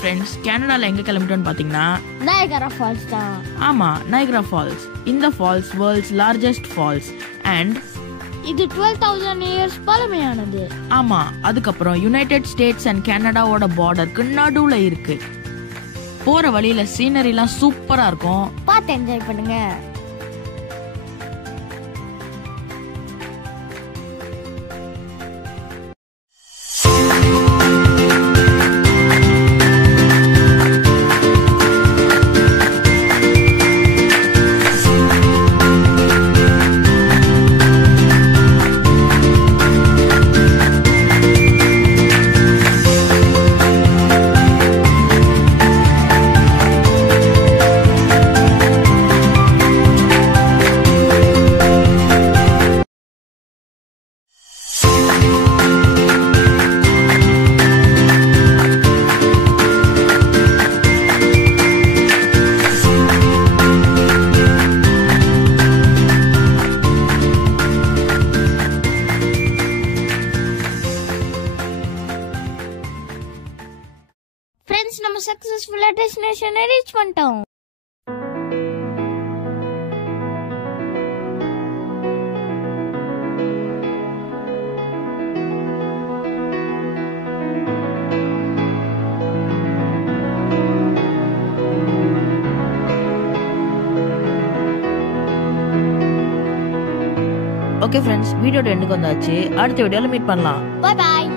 Friends, கனடால எங்க கிளம்பிட்டோம்னு பாத்தீங்கன்னா நயகரா ஃபால்ஸ் தான். ஆமா, நயகரா ஃபால்ஸ். இந்த falls world's largest falls and இது 12,000 இயர்ஸ் பழமையானது. ஆமா, அதுக்கப்புறம் யுனைடெட் ஸ்டேட்ஸ் அண்ட் கனடாவோட பார்டருக்கு நடுவுல இருக்கு. போற வழியில சீனரிலாம் சூப்பரா இருக்கும், பார்த்து என்ஜாய் பண்ணுங்க. ஃப்ரெண்ட்ஸ், நம்ம சக்சஸ்ஃபுல்லா டெஸ்டினேஷனை ரீச் பண்ணிட்டோம். ஓகே ஃப்ரெண்ட்ஸ், வீடியோட எண்டுக்கு வந்தாச்சு. அடுத்த வீடியோல மீட் பண்ணலாம். Bye bye.